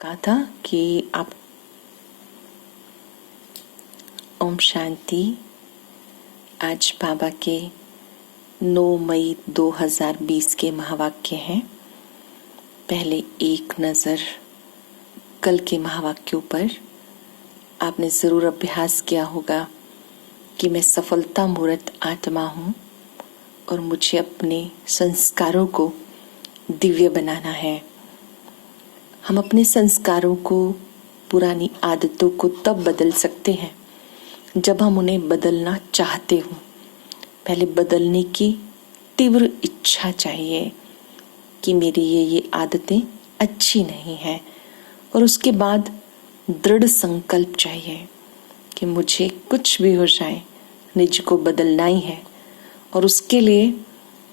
कहा था कि आप ओम शांति। आज बाबा के 9 मई 2020 के महावाक्य हैं। पहले एक नज़र कल के महावाक्यों पर। आपने ज़रूर अभ्यास किया होगा कि मैं सफलता मूर्त आत्मा हूँ और मुझे अपने संस्कारों को दिव्य बनाना है। हम अपने संस्कारों को, पुरानी आदतों को तब बदल सकते हैं जब हम उन्हें बदलना चाहते हों। पहले बदलने की तीव्र इच्छा चाहिए कि मेरी ये आदतें अच्छी नहीं हैं, और उसके बाद दृढ़ संकल्प चाहिए कि मुझे कुछ भी हो जाए निज को बदलना ही है, और उसके लिए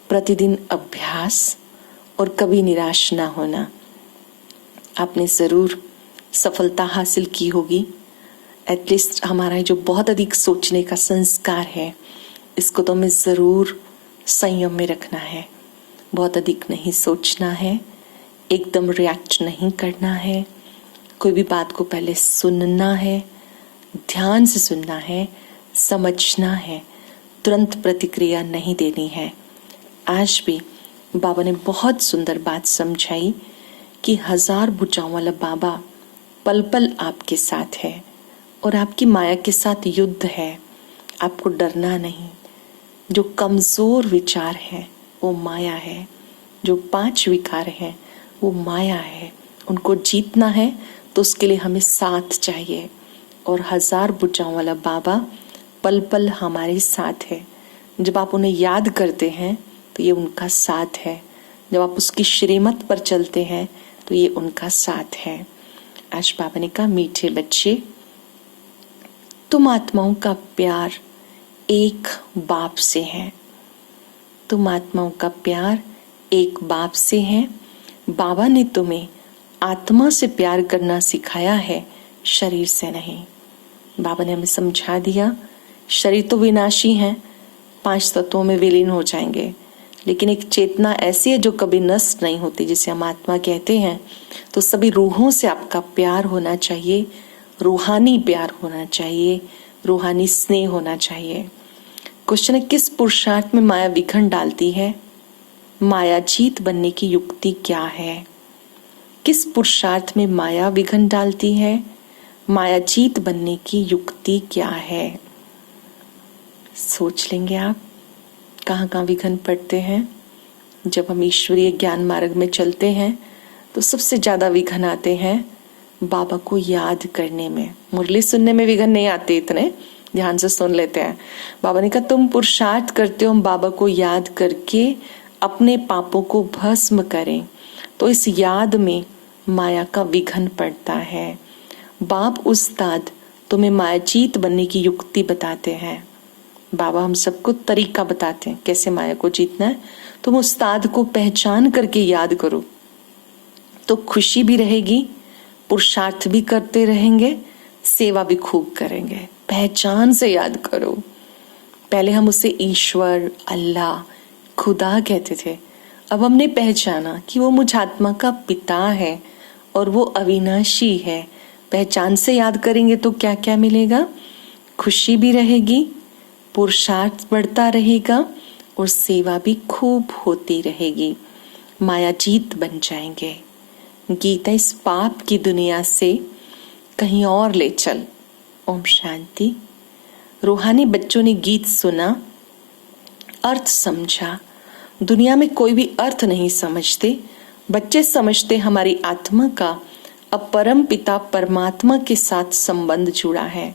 प्रतिदिन अभ्यास और कभी निराश ना होना। आपने ज़रूर सफलता हासिल की होगी। एटलीस्ट हमारा जो बहुत अधिक सोचने का संस्कार है, इसको तो हमें ज़रूर संयम में रखना है। बहुत अधिक नहीं सोचना है, एकदम रिएक्ट नहीं करना है। कोई भी बात को पहले सुनना है, ध्यान से सुनना है, समझना है, तुरंत प्रतिक्रिया नहीं देनी है। आज भी बाबा ने बहुत सुंदर बात समझाई कि 1000 भुजाओं वाला बाबा पल पल आपके साथ है और आपकी माया के साथ युद्ध है। आपको डरना नहीं। जो कमजोर विचार है वो माया है, जो 5 विकार है वो माया है। उनको जीतना है तो उसके लिए हमें साथ चाहिए, और 1000 भुजाओं वाला बाबा पल पल हमारे साथ है। जब आप उन्हें याद करते हैं तो ये उनका साथ है। जब आप उसकी श्रीमत पर चलते हैं तो ये उनका साथ है। आज बाबा ने कहा, मीठे बच्चे, तुम आत्माओं का प्यार एक बाप से है। तुम आत्माओं का प्यार एक बाप से है। बाबा ने तुम्हें आत्मा से प्यार करना सिखाया है, शरीर से नहीं। बाबा ने हमें समझा दिया, शरीर तो विनाशी है, 5 तत्वों में विलीन हो जाएंगे, लेकिन एक चेतना ऐसी है जो कभी नष्ट नहीं होती, जिसे हम आत्मा कहते हैं। तो सभी रूहों से आपका प्यार होना चाहिए, रूहानी प्यार होना चाहिए, रूहानी स्नेह होना चाहिए। क्वेश्चन है, किस पुरुषार्थ में माया विघन डालती है? माया जीत बनने की युक्ति क्या है? किस पुरुषार्थ में माया विघन डालती है? माया जीत बनने की युक्ति क्या है? सोच लेंगे आप कहाँ कहाँ विघन पड़ते हैं। जब हम ईश्वरीय ज्ञान मार्ग में चलते हैं तो सबसे ज्यादा विघन आते हैं बाबा को याद करने में। मुरली सुनने में विघन नहीं आते, इतने ध्यान से सुन लेते हैं। बाबा ने कहा, तुम पुरुषार्थ करते हो हम बाबा को याद करके अपने पापों को भस्म करें, तो इस याद में माया का विघन पड़ता है। बाप उस्ताद तुम्हें मायाजीत बनने की युक्ति बताते हैं। बाबा हम सबको तरीका बताते हैं कैसे माया को जीतना है। तुम उस्ताद को पहचान करके याद करो तो खुशी भी रहेगी, पुरुषार्थ भी करते रहेंगे, सेवा भी खूब करेंगे। पहचान से याद करो। पहले हम उसे ईश्वर, अल्लाह, खुदा कहते थे। अब हमने पहचाना कि वो मुझ आत्मा का पिता है और वो अविनाशी है। पहचान से याद करेंगे तो क्या क्या मिलेगा? खुशी भी रहेगी, पुरुषार्थ बढ़ता रहेगा और सेवा भी खूब होती रहेगी। माया जीत बन जाएंगे। गीता इस पाप की दुनिया से कहीं और ले चल। ओम शांति। रूहानी बच्चों ने गीत सुना, अर्थ समझा। दुनिया में कोई भी अर्थ नहीं समझते। बच्चे समझते हमारी आत्मा का अब परम पिता परमात्मा के साथ संबंध जुड़ा है।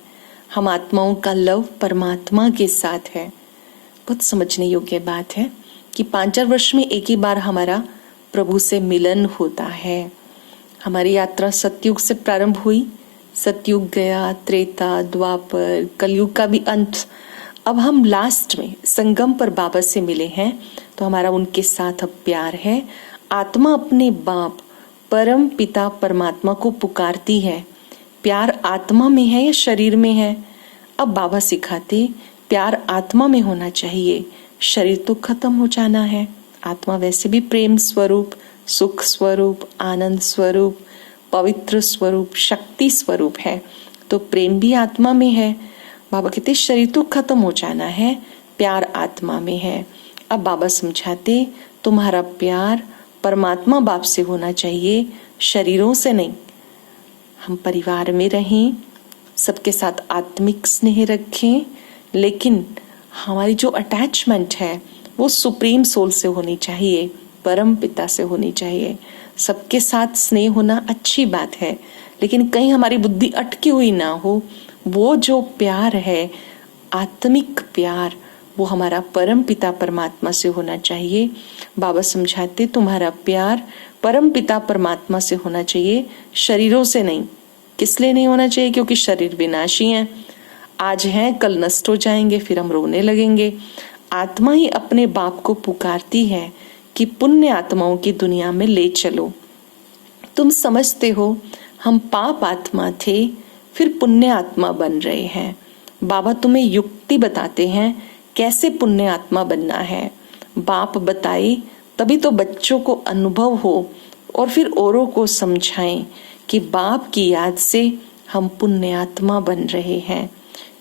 हम आत्माओं का लव परमात्मा के साथ है। बहुत समझने योग्य बात है कि 5 वर्ष में एक ही बार हमारा प्रभु से मिलन होता है। हमारी यात्रा सतयुग से प्रारंभ हुई, सतयुग गया, त्रेता, द्वापर, कलयुग का भी अंत। अब हम लास्ट में संगम पर बाबा से मिले हैं, तो हमारा उनके साथ अब प्यार है। आत्मा अपने बाप परम पिता परमात्मा को पुकारती है। प्यार आत्मा में है या शरीर में है? अब बाबा सिखाते प्यार आत्मा में होना चाहिए, शरीर तो खत्म हो जाना है। आत्मा वैसे भी प्रेम स्वरूप, सुख स्वरूप, आनंद स्वरूप, पवित्र स्वरूप, शक्ति स्वरूप है, तो प्रेम भी आत्मा में है। बाबा कहते शरीर तो खत्म हो जाना है, प्यार आत्मा में है। अब बाबा समझाते तुम्हारा प्यार परमात्मा बाप से होना चाहिए, शरीरों से नहीं। हम परिवार में रहें, सबके साथ आत्मिक स्नेह रखें, लेकिन हमारी जो अटैचमेंट है वो सुप्रीम सोल से होनी चाहिए, परम पिता से होनी चाहिए। सबके साथ स्नेह होना अच्छी बात है, लेकिन कहीं हमारी बुद्धि अटकी हुई ना हो। वो जो प्यार है, आत्मिक प्यार, वो हमारा परम पिता परमात्मा से होना चाहिए। बाबा समझाते तुम्हारा प्यार परम पिता परमात्मा से होना चाहिए, शरीरों से नहीं। किस लिए नहीं होना चाहिए? क्योंकि शरीर विनाशी है, आज हैं कल नष्ट हो जाएंगे, फिर हम रोने लगेंगे। आत्मा ही अपने बाप को पुकारती है कि पुण्य आत्माओं की दुनिया में ले चलो। तुम समझते हो हम पाप आत्मा थे, फिर पुण्य आत्मा बन रहे हैं। बाबा तुम्हें युक्ति बताते हैं कैसे पुण्य आत्मा बनना है। बाप बताए तभी तो बच्चों को अनुभव हो और फिर औरों को समझाएं कि बाप की याद से हम पुण्य आत्मा बन रहे हैं।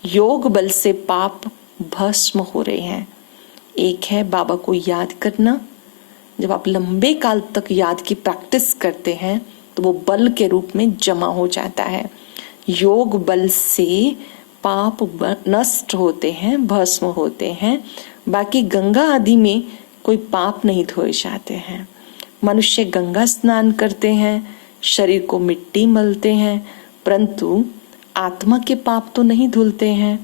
योग बल से पाप भस्म हो रहे हैं। एक है बाबा को याद करना। जब आप लंबे काल तक याद की प्रैक्टिस करते हैं तो वो बल के रूप में जमा हो जाता है। योग बल से पाप नष्ट होते हैं, भस्म होते हैं। बाकी गंगा आदि में कोई पाप नहीं धोए जाते हैं। मनुष्य गंगा स्नान करते हैं, शरीर को मिट्टी मलते हैं, परंतु आत्मा के पाप तो नहीं धुलते हैं।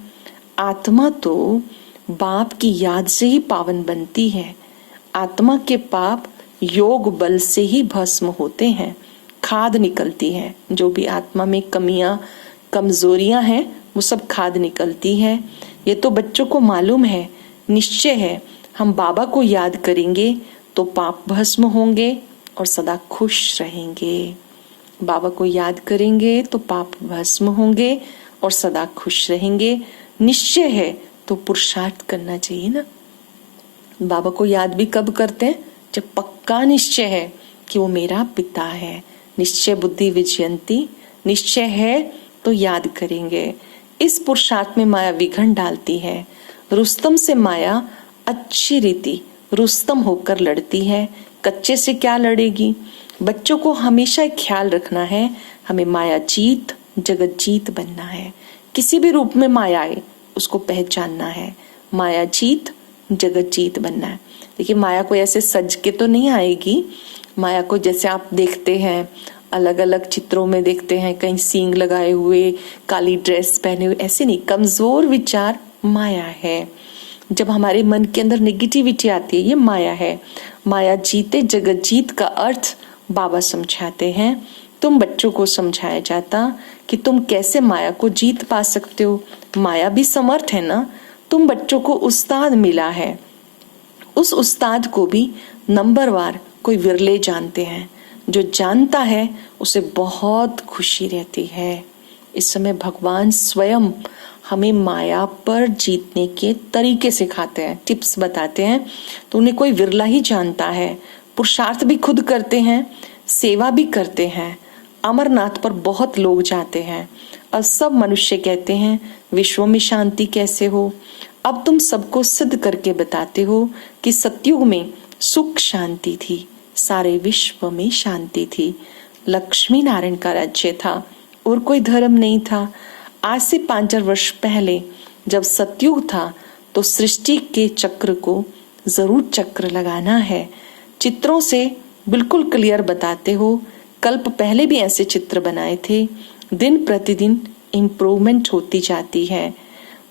आत्मा तो बाप की याद से ही पावन बनती है। आत्मा के पाप योग बल से ही भस्म होते हैं, खाद निकलती है। जो भी आत्मा में कमियां, कमजोरियां हैं, वो सब खाद निकलती है। ये तो बच्चों को मालूम है, निश्चय है। हम बाबा को याद करेंगे तो पाप भस्म होंगे और सदा खुश रहेंगे। बाबा को याद करेंगे तो पाप भस्म होंगे और सदा खुश रहेंगे। निश्चय है तो पुरुषार्थ करना चाहिए ना। बाबा को याद भी कब करते हैं? जब पक्का निश्चय है कि वो मेरा पिता है। निश्चय बुद्धि विजयंती, निश्चय है तो याद करेंगे। इस पुरुषार्थ में माया विघन डालती है। रुस्तम से माया अच्छी रीति रुस्तम होकर लड़ती है, कच्चे से क्या लड़ेगी। बच्चों को हमेशा एक ख्याल रखना है, हमें माया जीत जगत जीत बनना है। किसी भी रूप में माया आए उसको पहचानना है। माया जीत जगत जीत बनना है। देखिए माया को ऐसे सज के तो नहीं आएगी। माया को जैसे आप देखते हैं अलग अलग चित्रों में देखते हैं, कहीं सींग लगाए हुए, काली ड्रेस पहने हुए, ऐसे नहीं। कमजोर विचार माया है। जब हमारे मन के अंदर नेगेटिविटी आती है, ये माया है। माया जीते जगत जीत का अर्थ बाबा समझाते हैं। तुम बच्चों को समझाया जाता कि तुम कैसे माया को जीत पा सकते हो। माया भी समर्थ है ना। तुम बच्चों को उस्ताद मिला है, उस उस्ताद को भी नंबरवार कोई विरले जानते हैं। जो जानता है उसे बहुत खुशी रहती है। इस समय भगवान स्वयं हमें माया पर जीतने के तरीके सिखाते हैं, टिप्स बताते हैं। तो उन्हें कोई विरला ही जानता है। पुरुषार्थ भी खुद करते हैं, सेवा भी करते हैं। अमरनाथ पर बहुत लोग जाते हैं और सब मनुष्य कहते हैं विश्व में शांति कैसे हो। अब तुम सबको सिद्ध करके बताते हो कि सतयुग में सुख शांति थी, सारे विश्व में शांति थी। लक्ष्मी नारायण का राज्य था और कोई धर्म नहीं था। आज से 5,000 वर्ष पहले जब सतयुग था तो सृष्टि के चक्र को जरूर चक्र लगाना है। चित्रों से बिल्कुल क्लियर बताते हो। कल्प पहले भी ऐसे चित्र बनाए थे। दिन प्रतिदिन इम्प्रूवमेंट होती जाती है।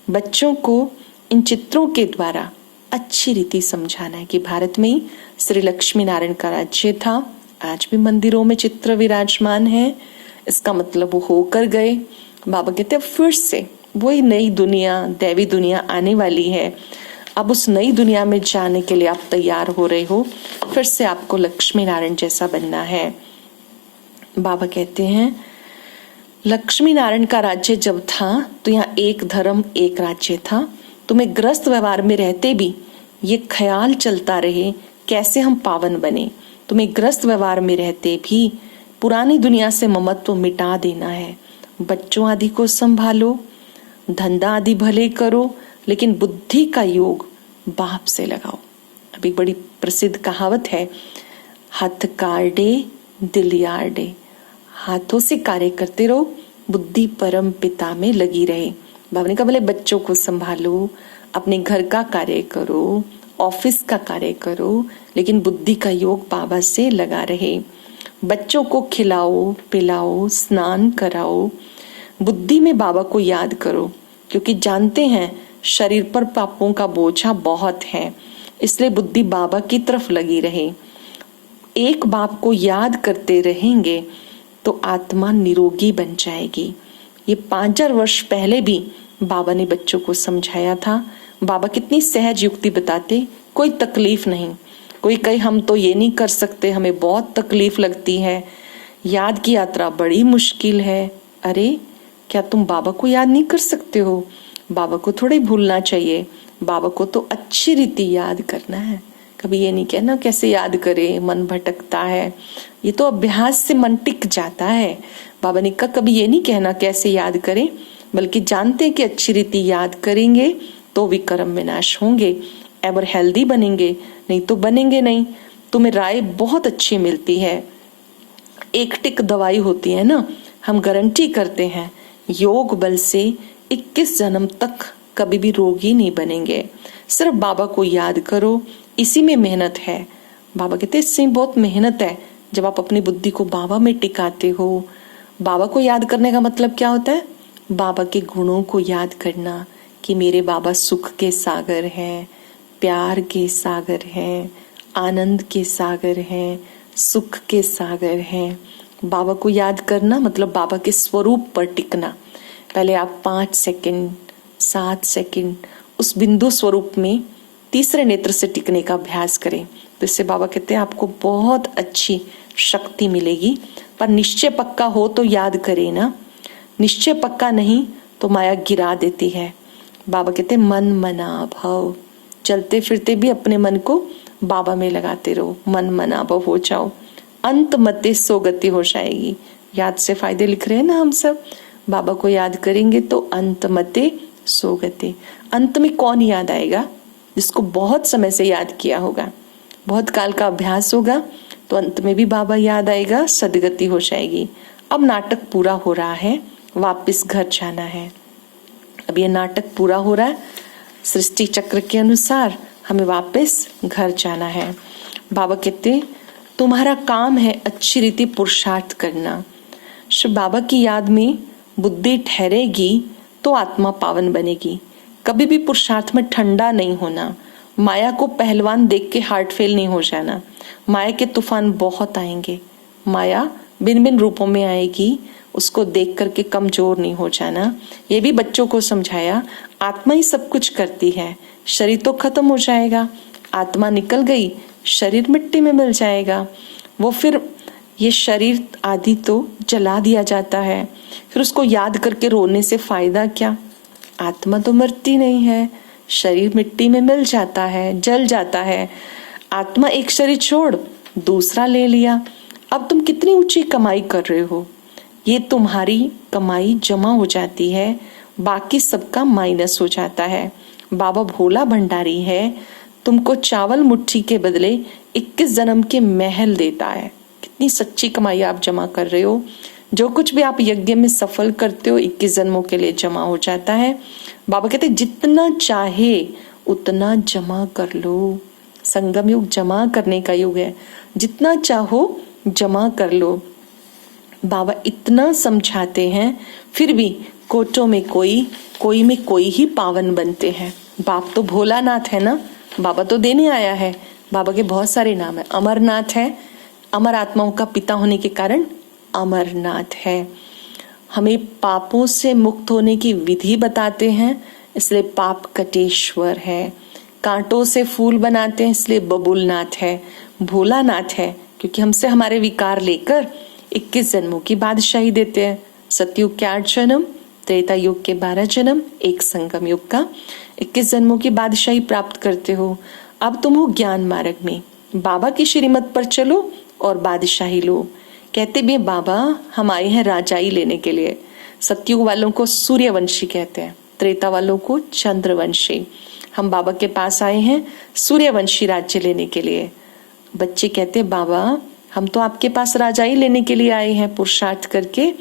बच्चों को इन चित्रों के द्वारा अच्छी रीति समझाना है कि भारत में ही श्री लक्ष्मी नारायण का राज्य था। आज भी मंदिरों में चित्र विराजमान है। इसका मतलब वो होकर गए। बाबा कहते हैं फिर से वही नई दुनिया, दैवी दुनिया आने वाली है। अब उस नई दुनिया में जाने के लिए आप तैयार हो रहे हो। फिर से आपको लक्ष्मी नारायण जैसा बनना है। बाबा कहते हैं लक्ष्मी नारायण का राज्य जब था तो यहाँ एक धर्म एक राज्य था। तुम्हें ग्रस्त व्यवहार में रहते भी ये ख्याल चलता रहे कैसे हम पावन बने। तुम्हें ग्रस्त व्यवहार में रहते भी पुरानी दुनिया से ममत्व मिटा देना है। बच्चों आदि को संभालो, धंधा आदि भले करो, लेकिन बुद्धि का योग बाप से लगाओ। अभी बड़ी प्रसिद्ध कहावत है, हाथ काटे दिल यार्डे। हाथों से कार्य करते रहो, बुद्धि परम पिता में लगी रहे। बाबा ने कहा भले बच्चों को संभालो, अपने घर का कार्य करो, ऑफिस का कार्य करो, लेकिन बुद्धि का योग बाबा से लगा रहे। बच्चों को खिलाओ पिलाओ, स्नान कराओ, बुद्धि में बाबा को याद करो, क्योंकि जानते हैं शरीर पर पापों का बोझा बहुत है, इसलिए बुद्धि बाबा की तरफ लगी रहे। एक बाप को याद करते रहेंगे तो आत्मा निरोगी बन जाएगी। ये 5000 वर्ष पहले भी बाबा ने बच्चों को समझाया था। बाबा कितनी सहज युक्ति बताते, कोई तकलीफ नहीं। कोई कहे हम तो ये नहीं कर सकते, हमें बहुत तकलीफ लगती है, याद की यात्रा बड़ी मुश्किल है। अरे क्या तुम बाबा को याद नहीं कर सकते हो? बाबा को थोड़ी भूलना चाहिए, बाबा को तो अच्छी रीति याद करना है। कभी ये नहीं कहना कैसे याद करे, मन भटकता है, ये तो अभ्यास से मन टिक जाता है। बाबा ने कहा कभी ये नहीं कहना कैसे याद करें, बल्कि जानते कि अच्छी रीति याद करेंगे तो विक्रम विनाश होंगे, एवर हेल्दी बनेंगे, नहीं तो बनेंगे नहीं। तुम्हें राय बहुत अच्छी मिलती है, एक टिक दवाई होती है ना, हम गारंटी करते हैं योग बल से 21 जन्म तक कभी भी रोगी नहीं बनेंगे। सिर्फ बाबा को याद करो, इसी में मेहनत है। बाबा कहते हैं इसमें बहुत मेहनत है। जब आप अपनी बुद्धि को बाबा में टिकाते हो, बाबा को याद करने का मतलब क्या होता है? बाबा के गुणों को याद करना कि मेरे बाबा सुख के सागर हैं, प्यार के सागर हैं, आनंद के सागर हैं, सुख के सागर हैं। बाबा को याद करना मतलब बाबा के स्वरूप पर टिकना। पहले आप 5 सेकंड 7 सेकंड उस बिंदु स्वरूप में तीसरे नेत्र से टिकने का अभ्यास करें, तो इससे बाबा कहते हैं आपको बहुत अच्छी शक्ति मिलेगी। पर निश्चय पक्का हो तो याद करें ना, निश्चय पक्का नहीं तो माया गिरा देती है। बाबा कहते हैं मन मना भव, चलते फिरते भी अपने मन को बाबा में लगाते रहो, मन मना भव हो जाओ, अंत मते सो गति हो जाएगी। याद से फायदे लिख रहे हैं ना हम सब, बाबा को याद करेंगे तो अंत मते सो गति। अंत में कौन याद आएगा? जिसको बहुत समय से याद किया होगा, बहुत काल का अभ्यास होगा, तो अंत में भी बाबा याद आएगा, सदगति हो जाएगी। अब नाटक पूरा हो रहा है, वापस घर जाना है। अब ये नाटक पूरा हो रहा है, सृष्टि चक्र के अनुसार हमें वापस घर जाना है। बाबा कहते तुम्हारा काम है अच्छी रीति पुरुषार्थ करना। शिव बाबा की याद में बुद्धि ठहरेगी तो आत्मा पावन बनेगी। कभी भी पुरुषार्थ में ठंडा नहीं होना, माया को पहलवान देख के हार्ट फेल नहीं हो जाना। माया के तूफान बहुत आएंगे, माया भिन्न भिन्न रूपों में आएगी, उसको देख करके कमजोर नहीं हो जाना। ये भी बच्चों को समझाया, आत्मा ही सब कुछ करती है, शरीर तो खत्म हो जाएगा, आत्मा निकल गई, शरीर मिट्टी में मिल जाएगा। वो फिर ये शरीर आदि तो जला दिया जाता है, फिर उसको याद करके रोने से फायदा क्या? आत्मा तो मरती नहीं है, शरीर मिट्टी में मिल जाता है, जल जाता है। आत्मा एक शरीर छोड़ दूसरा ले लिया, अब तुम कितनी ऊंची कमाई कर रहे हो, ये तुम्हारी कमाई जमा हो जाती है, बाकी सबका माइनस हो जाता है। बाबा भोला भंडारी है, तुमको चावल मुट्ठी के बदले 21 जन्म के महल देता है। कितनी सच्ची कमाई आप जमा कर रहे हो। जो कुछ भी आप यज्ञ में सफल करते हो 21 जन्मों के लिए जमा हो जाता है। बाबा कहते जितना चाहे उतना जमा कर लो। संगम युग जमा करने का युग है, जितना चाहो जमा कर लो। बाबा इतना समझाते हैं, फिर भी कोटों में कोई में कोई ही पावन बनते हैं। बाप तो भोलानाथ है ना, बाबा तो देने आया है। बाबा के बहुत सारे नाम है। अमरनाथ है, अमर आत्माओं का पिता होने के कारण अमरनाथ है। हमें पापों से मुक्त होने की विधि बताते हैं, इसलिए पाप कटेश्वर है। कांटों से फूल बनाते हैं, इसलिए बबुलनाथ है। भोलानाथ है क्योंकि हमसे हमारे विकार लेकर 21 जन्मों की बादशाही देते हैं। सतयुग के 8 जन्म, त्रेता युग के 12 जन्म, एक संगम युग का 21 जन्मों की बादशाही प्राप्त करते हो। अब तुम हो ज्ञान मार्ग में, बाबा की श्रीमत पर चलो और बादशाही लो। कहते भी हैं बाबा हम आए हैं राजाई लेने के लिए। सतयुग वालों को सूर्यवंशी कहते हैं, त्रेता वालों को चंद्रवंशी। हम बाबा के पास आए हैं सूर्यवंशी राज्य लेने के लिए। बच्चे कहते हैं बाबा हम तो आपके पास राजाई लेने के लिए आए हैं पुरुषार्थ करके।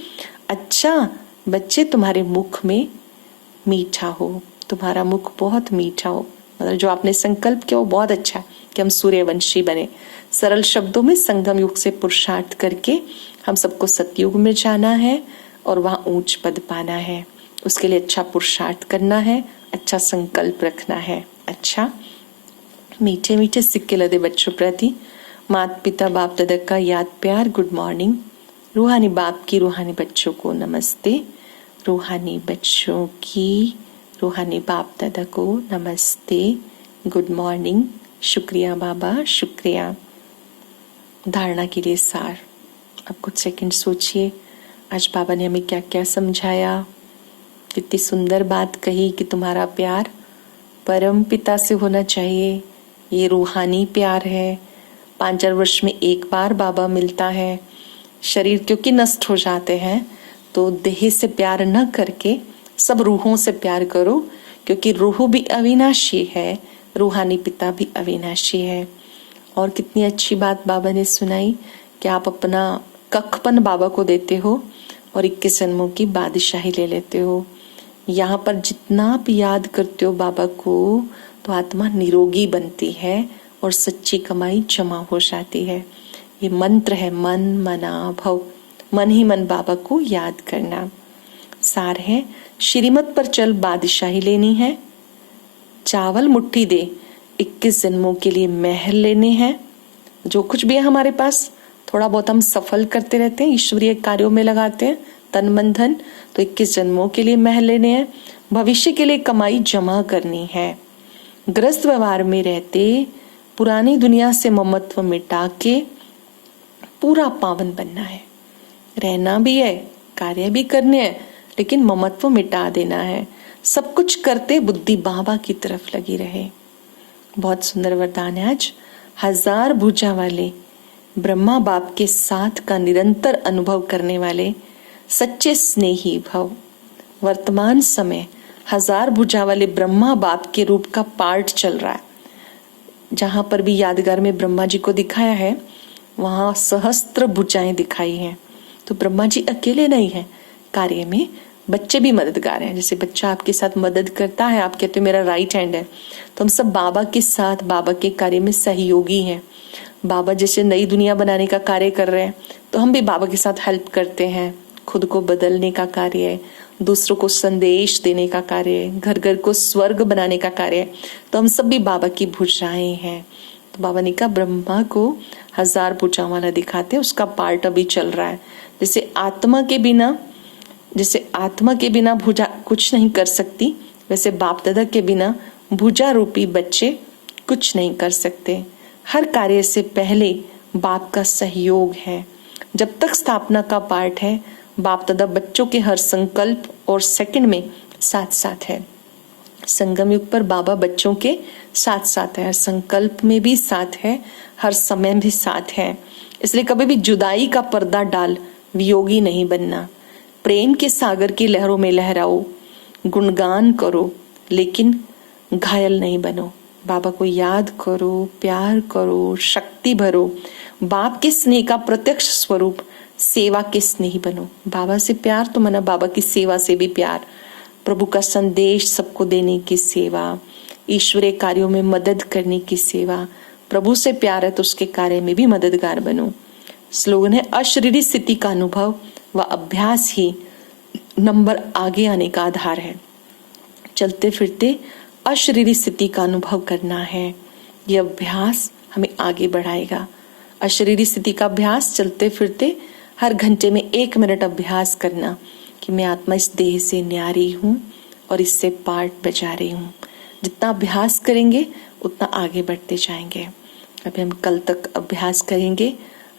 अच्छा बच्चे तुम्हारे मुख में मीठा हो, तुम्हारा मुख बहुत मीठा हो, मतलब जो आपने संकल्प किया वो बहुत अच्छा है कि हम सूर्यवंशी बने। सरल शब्दों में संगम युग से पुरुषार्थ करके हम सबको सतयुग में जाना है और वहां ऊंच पद पाना है। उसके लिए अच्छा पुरुषार्थ करना है, अच्छा संकल्प रखना है। अच्छा मीठे मीठे सिक्के लदे बच्चों प्रति माता पिता बाप दादा का याद प्यार गुड मॉर्निंग। रूहानी बाप की रूहानी बच्चों को नमस्ते। रूहानी बच्चों की रूहानी बाप दादा को नमस्ते, गुड मॉर्निंग। शुक्रिया बाबा, शुक्रिया। धारणा के लिए सार। अब कुछ सेकंड सोचिए आज बाबा ने हमें क्या क्या समझाया। कितनी सुंदर बात कही कि तुम्हारा प्यार परम पिता से होना चाहिए। ये रूहानी प्यार है। 5,000 वर्ष में एक बार बाबा मिलता है। शरीर क्योंकि नष्ट हो जाते हैं तो देह से प्यार न करके सब रूहों से प्यार करो, क्योंकि रूह भी अविनाशी है, रूहानी पिता भी अविनाशी है। और कितनी अच्छी बात बाबा ने सुनाई कि आप अपना कखपन बाबा को देते हो और 21 जन्मों की बादशाही ले लेते हो। यहाँ पर जितना आप याद करते हो बाबा को तो आत्मा निरोगी बनती है और सच्ची कमाई जमा हो जाती है। ये मंत्र है मन मना भव, मन ही मन बाबा को याद करना। सार है श्रीमत पर चल बादशाही लेनी है। चावल मुट्ठी दे 21 जन्मों के लिए महल लेने हैं। जो कुछ भी है हमारे पास थोड़ा बहुत हम सफल करते रहते हैं, ईश्वरीय कार्यों में लगाते हैं तन मन धन, तो 21 जन्मों के लिए महल लेने हैं। भविष्य के लिए कमाई जमा करनी है। ग्रस्त व्यवहार में रहते पुरानी दुनिया से ममत्व मिटा के पूरा पावन बनना है। रहना भी है, कार्य भी करने हैं, लेकिन ममत्व मिटा देना है। सब कुछ करते बुद्धि बाबा की तरफ लगी रहे। बहुत सुंदर वरदान है आज। 1000 भुजा वाले ब्रह्मा बाप के साथ का निरंतर अनुभव करने वाले सच्चे स्नेही भव। वर्तमान समय 1000 भुजा वाले ब्रह्मा बाप के रूप का पार्ट चल रहा है। जहां पर भी यादगार में ब्रह्मा जी को दिखाया है वहां सहस्त्र भुजाएं दिखाई हैं। तो ब्रह्मा जी अकेले नहीं है कार्य में, बच्चे भी मददगार हैं। जैसे बच्चा आपके साथ मदद करता है, आप कहते हो मेरा राइट हैंड है, तो हम सब बाबा के साथ बाबा के कार्य में सहयोगी हैं। बाबा जैसे नई दुनिया बनाने का कार्य कर रहे हैं तो हम भी बाबा के साथ हेल्प करते हैं। खुद को बदलने का कार्य है, दूसरों को संदेश देने का कार्य है, घर घर को स्वर्ग बनाने का कार्य है, तो हम सब भी बाबा की भुजाएं हैं। तो बाबा ने कहा ब्रह्मा को 1000 भुजाओं वाला दिखाते हैं, उसका पार्ट अभी चल रहा है। जैसे आत्मा के बिना भुजा कुछ नहीं कर सकती, वैसे बाप दादा के बिना भुजा रूपी बच्चे कुछ नहीं कर सकते। हर कार्य से पहले बाप का सहयोग है। जब तक स्थापना का पार्ट है बाप दादा बच्चों के हर संकल्प और सेकंड में साथ साथ है। संगम युग पर बाबा बच्चों के साथ साथ है, हर संकल्प में भी साथ है, हर समय भी साथ है। इसलिए कभी भी जुदाई का पर्दा डाल वियोगी नहीं बनना। प्रेम के सागर की लहरों में लहराओ, गुणगान करो, लेकिन घायल नहीं बनो। बाबा को याद करो, प्यार करो, शक्ति भरो। बाप के स्नेह का प्रत्यक्ष स्वरूप सेवा के स्नेही बनो। बाबा से प्यार तो मना बाबा की सेवा से भी प्यार। प्रभु का संदेश सबको देने की सेवा, ईश्वरीय कार्यों में मदद करने की सेवा। प्रभु से प्यार है तो उसके कार्य में भी मददगार बनो। स्लोगन है अशरीरी स्थिति का अनुभव व अभ्यास ही नंबर आगे आने का आधार है। चलते फिरते अशरीरी स्थिति का अनुभव करना है। यह अभ्यास हमें आगे बढ़ाएगा। अशरीरी स्थिति का अभ्यास चलते फिरते हर घंटे में 1 मिनट अभ्यास करना कि मैं आत्मा इस देह से न्यारी हूँ और इससे पार्ट बजा रही हूँ। जितना अभ्यास करेंगे उतना आगे बढ़ते जाएंगे। अभी हम कल तक अभ्यास करेंगे।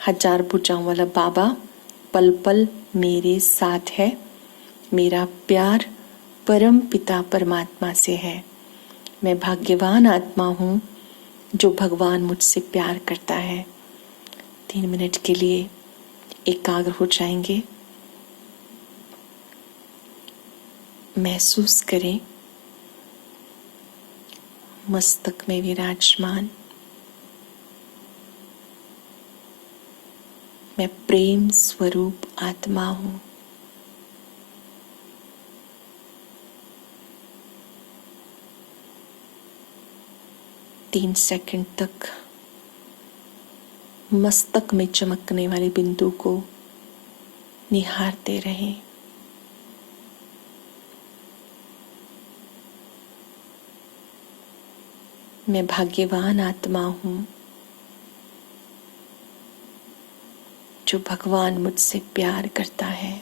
1000 भुजाओं वाला बाबा पल पल मेरे साथ है। मेरा प्यार परम पिता परमात्मा से है। मैं भाग्यवान आत्मा हूँ जो भगवान मुझसे प्यार करता है। 3 मिनट के लिए एकाग्र हो जाएंगे। महसूस करें मस्तक में विराजमान मैं प्रेम स्वरूप आत्मा हूं। तीन सेकंड तक मस्तक में चमकने वाले बिंदु को निहारते रहें। मैं भाग्यवान आत्मा हूं जो भगवान मुझसे प्यार करता है।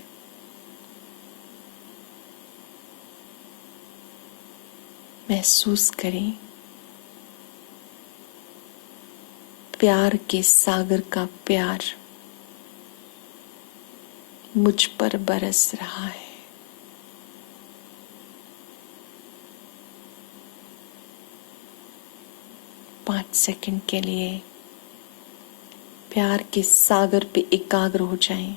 महसूस करें प्यार के सागर का प्यार मुझ पर बरस रहा है। पांच सेकंड के लिए प्यार के सागर पे एकाग्र हो जाएं।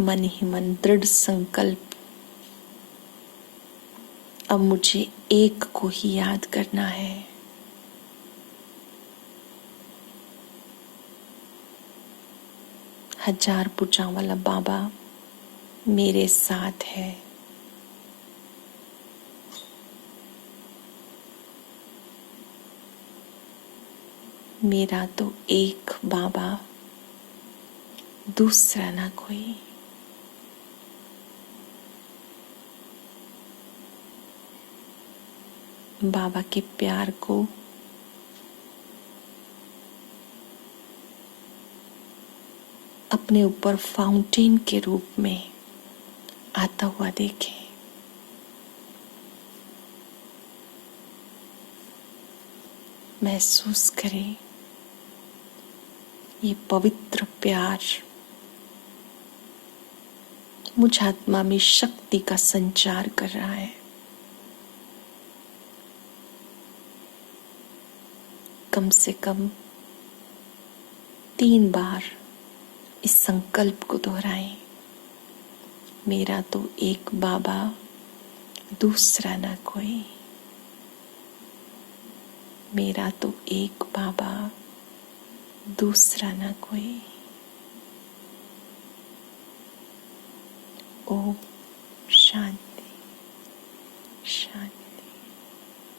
मन ही मन दृढ़ संकल्प, अब मुझे एक को ही याद करना है। हजार भुजाओं वाला बाबा मेरे साथ है। मेरा तो एक बाबा, दूसरा ना कोई। बाबा के प्यार को अपने ऊपर फाउंटेन के रूप में आता हुआ देखें। महसूस करें ये पवित्र प्यार मुझ आत्मा में शक्ति का संचार कर रहा है। कम से कम 3 बार इस संकल्प को दोहराएं। मेरा तो एक बाबा, दूसरा ना कोई। मेरा तो एक बाबा, दूसरा ना कोई। ओम शांति।